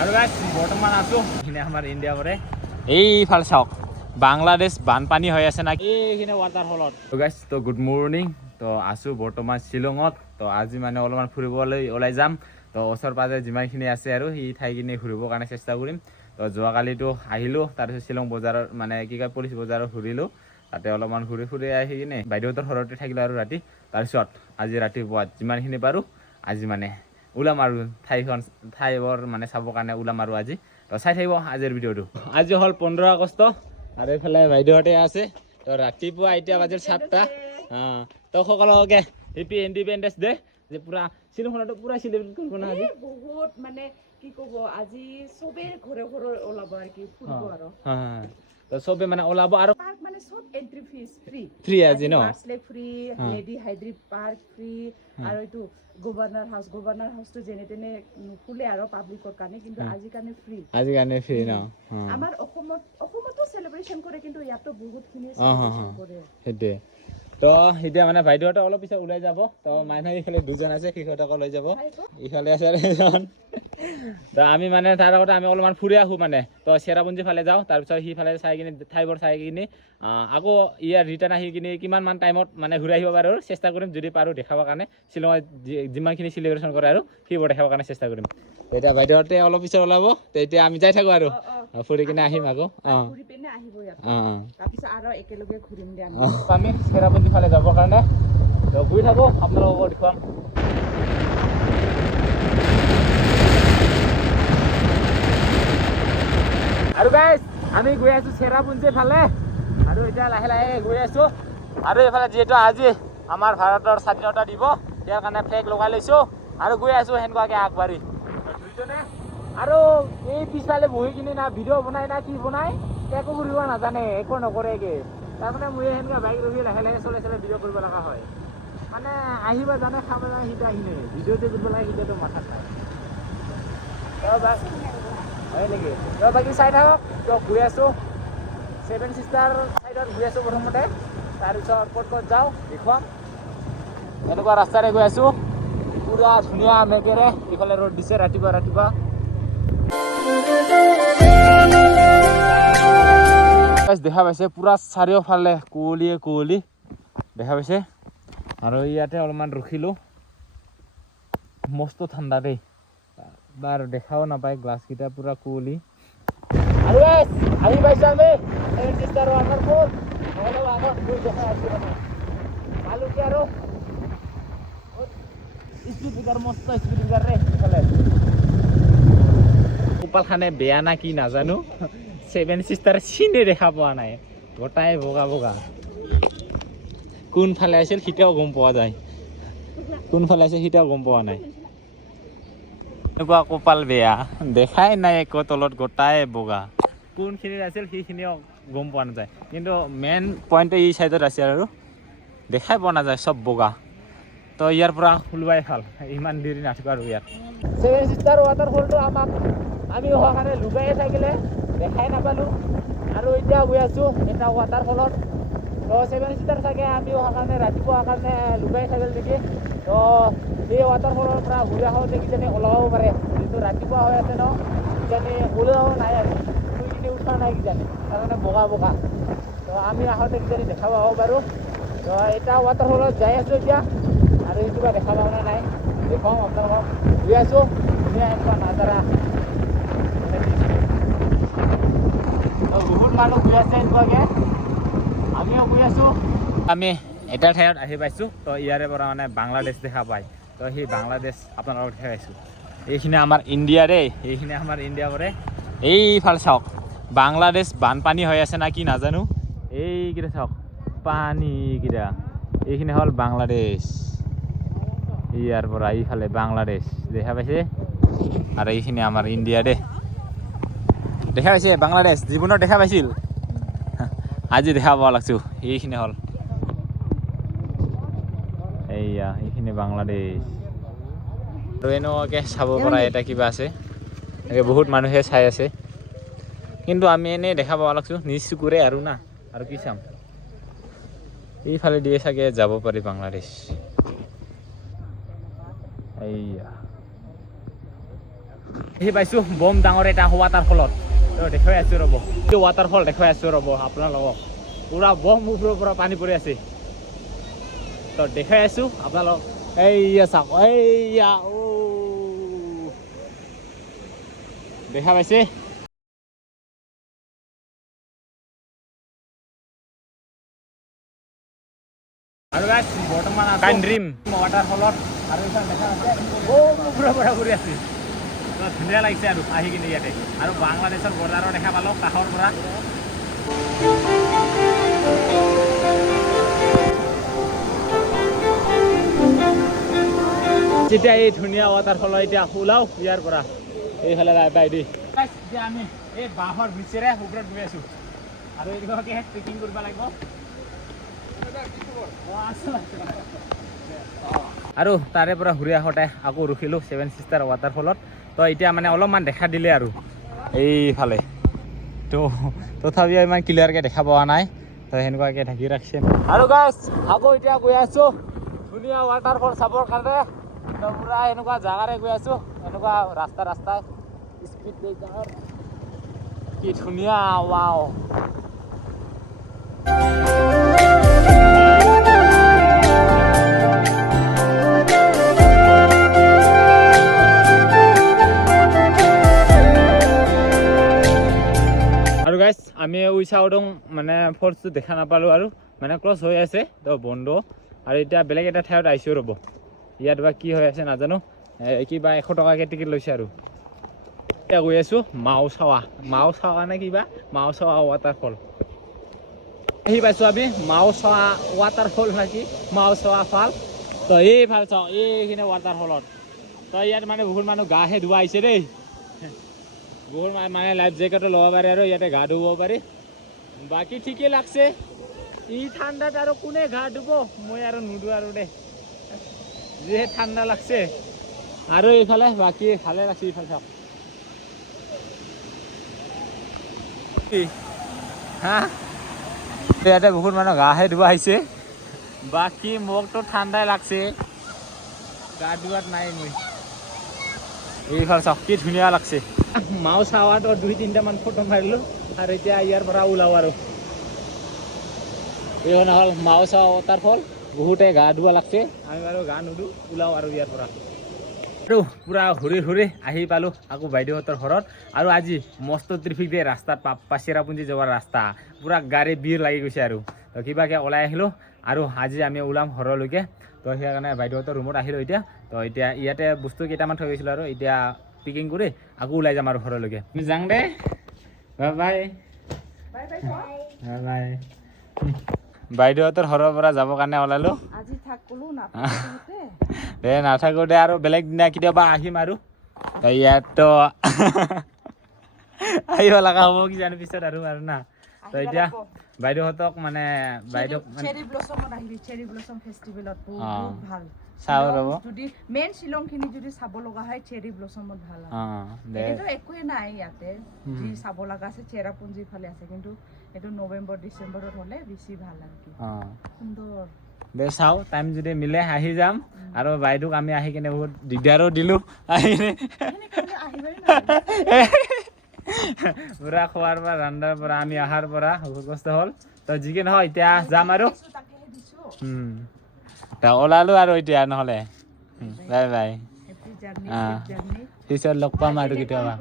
আৰু গাইছ বৰ্তমান আছো এইখিনি আমাৰ ইণ্ডিয়া পৰে এইফালে চাওক বাংলাদেশ বানপানী হৈ আছে না এইখিনি ৱাটাৰফলত। তো গাইছ তো গুড মৰ্ণিং। তো আছো বৰ্তমান শ্বিলঙত। তো আজি মানে অলপমান ফুৰিবলৈ ওলাই যাম। তো ওচৰ পাজৰে যিমানখিনি আছে আৰু সেই ঠাইখিনি ঘূৰিবৰ কাৰণে চেষ্টা কৰিম। তো যোৱাকালিতো আহিলোঁ, তাৰপিছত শ্বিলং বজাৰৰ মানে কি কয় পুলিচ বজাৰত ঘূৰিলোঁ, তাতে অলপমান ঘূৰি আহি কিনে বাইদেউহঁতৰ ঘৰতে থাকিলোঁ আৰু ৰাতি। তাৰপিছত আজি ৰাতিপুৱা যিমানখিনি পাৰোঁ আজি মানে ওলাম আৰু ঠাইবোৰ মানে চাবৰ কাৰণে ওলাম আৰু আজি। তো চাই থাকিব আজিৰ ভিডিঅ'টো। আজি হ'ল 15 আগষ্ট আৰু এইফালে বাইদেউহঁতে আছে। তো ৰাতিপুৱা এতিয়া বাজিল 7টা। তো সকলোকে হেপী ইণ্ডিপেণ্ডেন্স ডে। যে পুৰা শ্বিলংখনতো পুৰা চেলিব্ৰেট কৰিব না আজি। বহুত মানে কি ক'ব আজি সবে ঘৰে ঘৰে ওলাব আৰু কি ফুৰিব আৰু তো সবে মানে ওলাব আৰু পাৰ্ক মানে সব এন্ট্ৰি ফিজ ফ্ৰী আজি ন বাৰ্চলেক ফ্ৰী, লেডি হাইড্ৰি পাৰ্ক ফ্ৰী আৰু এইটো গভৰ্ণৰ হাউচটো যেনে তেনে খুলে আৰু পাব্লিকৰ কাৰণে, কিন্তু আজি কাৰণে ফ্ৰী ন। আমাৰ অসমতো চেলিব্ৰেশ্যন কৰে, কিন্তু ইয়াতো বহুতখিনি চেলিব্ৰেশ্যন কৰে সেইটোৱে। তো এতিয়া মানে বাইদেউহঁতে অলপ পিছত ওলাই যাব। তো মানুহ এইফালে দুজন আছে, সিহঁতকো লৈ যাব। ইফালে আছে এজন। তো আমি মানে তাৰ আগতে আমি অলপমান ফুৰি আহোঁ মানে। তো চেৰাপুঞ্জী ফালে যাওঁ, তাৰপিছত সিফালে চাই কিনে ঠাইবোৰ চাই কিনে আকৌ ইয়াৰ ৰিটাৰ্ণ আহি কিনে কিমান মান টাইমত মানে ঘূৰি আহিব পাৰোঁ আৰু চেষ্টা কৰিম, যদি পাৰোঁ দেখাবৰ কাৰণে শ্বিলঙত যিমানখিনি চেলিব্ৰেশ্যন কৰে আৰু সেইবোৰ দেখাবৰ কাৰণে চেষ্টা কৰিম। এতিয়া বাইদেউহঁতে অলপ পিছত ওলাব, তো এতিয়া আমি যাই থাকোঁ আৰু ফুৰি কিনে আহিম আকৌ। ঘূৰি পিনে আহিব ইয়াত, তাৰপিছত আৰু একেলগে ঘূৰিম দে আমি চেৰাপুঞ্জী ফালে যাবৰ কাৰণে তো ঘূৰি থাকোঁ, আপোনালোকক দেখুৱাম। আৰু গাইছ আমি গৈ আছোঁ চেৰাপুঞ্জীৰ ফালে, আৰু এতিয়া লাহে লাহে গৈ আছোঁ। আৰু এইফালে যিহেতু আজি আমাৰ ভাৰতৰ স্বাধীনতা দিৱস, ইয়াৰ কাৰণে ফ্লেগ লগাই লৈছোঁ আৰু গৈ আছোঁ সেনেকুৱাকৈ আগবাঢ়ি দুইজনে। আৰু এই পিছফালে বহি কিনে না ভিডিঅ' বনাই না কি বনাই একো কৰিব নাজানে, একো নকৰেগৈ। তাৰমানে মই সেনেকুৱা বাইক ৰখি লাহে লাহে চলাই ভিডিঅ' কৰিব লগা হয়। মানে আহিব জানে খাব জানে সেইটো আহি নাই, ভিডিঅ'টো কৰিব লাগে সেইটোতো মাথাত নাই। হয় নেকি? তো বাকী চাই থাকক। তো ঘূৰি আছোঁ ছেভেন ছিষ্টাৰ চাইডত ঘূৰি আছোঁ প্ৰথমতে, তাৰপিছত ক'ত যাওঁ দেখুৱাম। এনেকুৱা ৰাস্তাৰে গৈ আছোঁ, পুৰা ধুনীয়া মেঘেৰে। ইফালে ৰ'দ দিছে ৰাতিপুৱা ৰাতিপুৱা। দেখা পাইছে পুৰা চাৰিওফালে কুঁৱলী দেখা পাইছে। আৰু ইয়াতে অলপমান ৰখিলোঁ, মস্ত ঠাণ্ডা দেই, বাৰু দেখাও নাপায় গ্লাছকেইটা পুৰা কুঁৱলী। আৰু আহি পাইছোঁ আমি ছেভেন ছিষ্টাৰ ৱাটাৰফল। অলপ আগত গৈ দেখাই আছোঁ মানে ভালকৈ আৰু স্পীডাৰ মস্ত স্পীডাৰ ৰে। ইফালে কপালখানে বেয়া না কি নাজানো, ছেভেন ছিষ্টাৰ চিনে দেখা পোৱা নাই, গোটাই বগা বগা। কোনফালে আছিল সিটাও গম পোৱা যায়, কোনফালে আছে সিটাও গম পোৱা নাই। এনেকুৱা কপাল বেয়া, দেখাই নাই একো, তলত গোটাই বগা। কোনখিনিত আছিল সেইখিনিও গম পোৱা নাযায়, কিন্তু মেইন পইণ্টটো এই চাইডত আছে আৰু দেখাই পোৱা নাযায়, চব বগা। তো ইয়াৰ পৰা ওলোৱাই ভাল, ইমান দেৰি নাথাকোঁ আৰু ইয়াত। ছেভেন ছিষ্টাৰ ৱাটাৰফলটো আমি অহা কাৰণে লুকাই থাকিলে, দেখাই নাপালোঁ। আৰু এতিয়া গৈ আছোঁ এটা ৱাটাৰফলত। তো ছেভেন ছিষ্টাৰ চাগে আমি অহা কাৰণে ৰাতিপুৱা কাৰণে লুকাই থাকিল নেকি। তো এই ৱাটাৰফলৰ পৰা ঘূৰি আহোঁতে কিজানি ওলাব পাৰে, যিহেতু ৰাতিপুৱা হৈ আছে ন, কিজানি ওলাব নাই আৰু শুই কিনি উঠা নাই কিজানি, তাৰমানে বগা বগা। তো আমি আহোঁতে কিজানি দেখা পাব পাৰোঁ। তো এটা ৱাটাৰফলত যাই আছোঁ এতিয়া, আৰু এইটো বা দেখা পাওঁ নে নাই দেখুৱাম আপোনালোকক। গৈ আছোঁ ধুনীয়া এনেকুৱা নাজাৰা, বহুত মানুহ গৈ আছে এনেকুৱাকৈ, আমিও গৈ আছোঁ। আমি এটা ঠাইত আহি পাইছোঁ। তো ইয়াৰে পৰা মানে বাংলাদেশ দেখা পায়। তো সেই বাংলাদেশ আপোনালোকক দেখাই পাইছোঁ। এইখিনি আমাৰ ইণ্ডিয়া দেই, এইখিনি আমাৰ ইণ্ডিয়া পৰে। এইফালে চাওক বাংলাদেশ বানপানী হৈ আছে না কি নাজানো, এইকেইটা চাওক পানীকেইটা। এইখিনি হ'ল বাংলাদেশ, ইয়াৰ পৰা এইফালে বাংলাদেশ দেখা পাইছে। আৰু এইখিনি আমাৰ ইণ্ডিয়া দেই, দেখা পাইছে বাংলাদেশ। জীৱনত দেখা পাইছিল, আজি দেখা পোৱা লাগছোঁ। এইখিনি হ'ল এইখিনি বাংলাদেশ। আৰু এনেকুৱাকৈ চাব পৰা এটা কিবা আছে, বহুত মানুহে চাই আছে, কিন্তু আমি এনেই দেখা পোৱা লাগছোঁ নিজ চকুৰে আৰু না, আৰু কি চাম। এইফালে দিয়ে চাগে যাব পাৰি বাংলাদেশ। আহি পাইছোঁ বম ডাঙৰ এটা ৱাটাৰফলত তো দেখুৱাই আছোঁ ৰ'ব এইটো ৱাটাৰফল দেখুৱাই আছোঁ ৰ'ব আপোনালোকক পুৰা বম ওপৰৰ পৰা পানী পৰি আছে তো দেখাই আছোঁ আপোনালোক এইয়া চাওক এইয়া দেখা পাইছে আৰু গাইছ বৰ্তমান কাইণ্ড্ৰিম ৱাটাৰফলত আৰু এইখন দেখা পাইছে ওপৰৰ পৰা পৰি আছে ধুনীয়া লাগিছে আৰু আহি কিনে ইয়াতে আৰু বাংলাদেশৰ বৰ্ডাৰো দেখা পালোঁ কাষৰ পৰা যেতিয়া এই ধুনীয়া ৱাটাৰফলৰ এতিয়া ওলাও ইয়াৰ পৰা এইফালে বাইদি এতিয়া আমি এই বাঁহৰ বিচেৰে ওপৰত গৈ আছোঁ আৰু এইবিলাকে ট্ৰেকিং কৰিব লাগিব আৰু তাৰে পৰা ঘূৰি আহোঁতে আকৌ ৰখিলোঁ 7 ছিষ্টাৰ ৱাটাৰফলত তো এতিয়া মানে অলপমান দেখা দিলে আৰু এইফালে তো তথাপিও ইমান ক্লিয়াৰকৈ দেখা পোৱা নাই তো সেনেকুৱাকৈ ঢাকি ৰাখিছে আৰু গাইছ আকৌ এতিয়া গৈ আছোঁ ধুনীয়া ৱাটাৰফল চাবৰ কাৰণে তো পুৰা এনেকুৱা জাগাৰে গৈ আছোঁ এনেকুৱা ৰাস্তাই স্পীড ব্ৰেকাৰ কি ধুনীয়া ৱাও আৰু গাইছ আমি উইচাউডং মানে ফলছটো দেখা নাপালোঁ আৰু মানে ক্লজ হৈ আছে তো বন্ধ আৰু এতিয়া বেলেগ এটা ঠাইত আহিছোঁ ৰ'ব ইয়াত বা কি হৈ আছে নাজানো কিবা 100 টকাকৈ টিকেট লৈছে আৰু এতিয়া গৈ আছোঁ মাওচাৱা নে কিবা মাওচাৱা ৱাটাৰফল আহি পাইছোঁ আমি মাওচাৱা ৱাটাৰফল নেকি মাওচাৱা ফাল তো এইফাল চাওঁ এইখিনি ৱাটাৰফলত তো ইয়াত মানে বহুত মানুহ গাহে ধুৱা আহিছে দেই বহুত মানে লাইফ জেকেটো ল'ব পাৰে আৰু ইয়াতে গা ধুব পাৰি বাকী ঠিকেই লাগছে এই ঠাণ্ডাত আৰু কোনে গা ধুব মই আৰু নুধো আৰু দেই যিহে ঠাণ্ডা লাগছে আৰু এইফালে বাকী ভালে লাগছে এইফালে চাওক হা ইয়াতে বহুত মানুহ গাহে ধুব আহিছে বাকী মোকতো ঠাণ্ডাই লাগছে গা ধোৱাত নাই মই এইফালে চাওক কি ধুনীয়া লাগছে মাওচাৱাটো 2-3টা মান ফটো মাৰিলোঁ আৰু এতিয়া ইয়াৰ পৰা ওলাওঁ আৰু এইখন হ'ল মাওচাৱা ৱাটাৰফল বহুতে গা ধুৱা লাগছে আমি বাৰু গা নুধো ওলাওঁ আৰু ইয়াৰ পৰা আৰু পুৰা ঘূৰি আহি পালোঁ আকৌ বাইদেউহঁতৰ ঘৰত আৰু আজি মস্ত ট্ৰেফিক দিয়ে ৰাস্তাত চেৰাপুঞ্জী যোৱাৰ ৰাস্তা পুৰা গাড়ী ভিৰ লাগি গৈছে আৰু তো কিবাকৈ ওলাই আহিলোঁ আৰু আজি আমি ওলাম ঘৰলৈকে তো সেইকাৰণে বাইদেউহঁতৰ ৰুমত আহিলোঁ এতিয়া তো এতিয়া ইয়াতে বস্তু কেইটামান থৈ গৈছিলোঁ আৰু এতিয়া পিকিং কৰি আকৌ ওলাই যাম আৰু ঘৰলৈকে আমি যাওঁ দে বাই বাই বাইদেউহঁতৰ ঘৰৰ পৰা যাবৰ কাৰণে ওলালোঁ আজি থাক ক'লো দে নাথাকোঁ দে আৰু বেলেগ দিনা কেতিয়াবা আহিম আৰু ইয়াততো আহিব লগা হ'ব কিজানি পিছত আৰু না তো এতিয়া বাইদেউহঁতক মানে বাইদেউ চেৰি ব্লছমত আহিবি চেৰি ব্লছম ফেষ্টিভেলত বহুত ভাল চাওঁ ৰ'ব যদি মেইন শ্বিলংখিনি যদি চাব লগা হয় চেৰি ব্লছমত ভাল এইটো একোৱে নাই ইয়াতে যি চাব লগা আছে চেৰাপুঞ্জীৰ ফালে আছে কিন্তু এইটো নৱেম্বৰ ডিচেম্বৰত হ'লে বেছি ভাল আৰু কি সুন্দৰ দে চাওঁ টাইম যদি মিলে আহি যাম আৰু বাইদেউক আমি আহি কিনে বহুত দিগদাৰো দিলোঁ আহি পুৰা খোৱাৰ পৰা ৰন্ধাৰ পৰা আমি অহাৰ পৰা বহুত কষ্ট হ'ল তো যি কি নহয় এতিয়া যাম আৰু ওলালোঁ আৰু এতিয়া নহ'লে বাই বাই পিছত লগ পাম আৰু কেতিয়াবা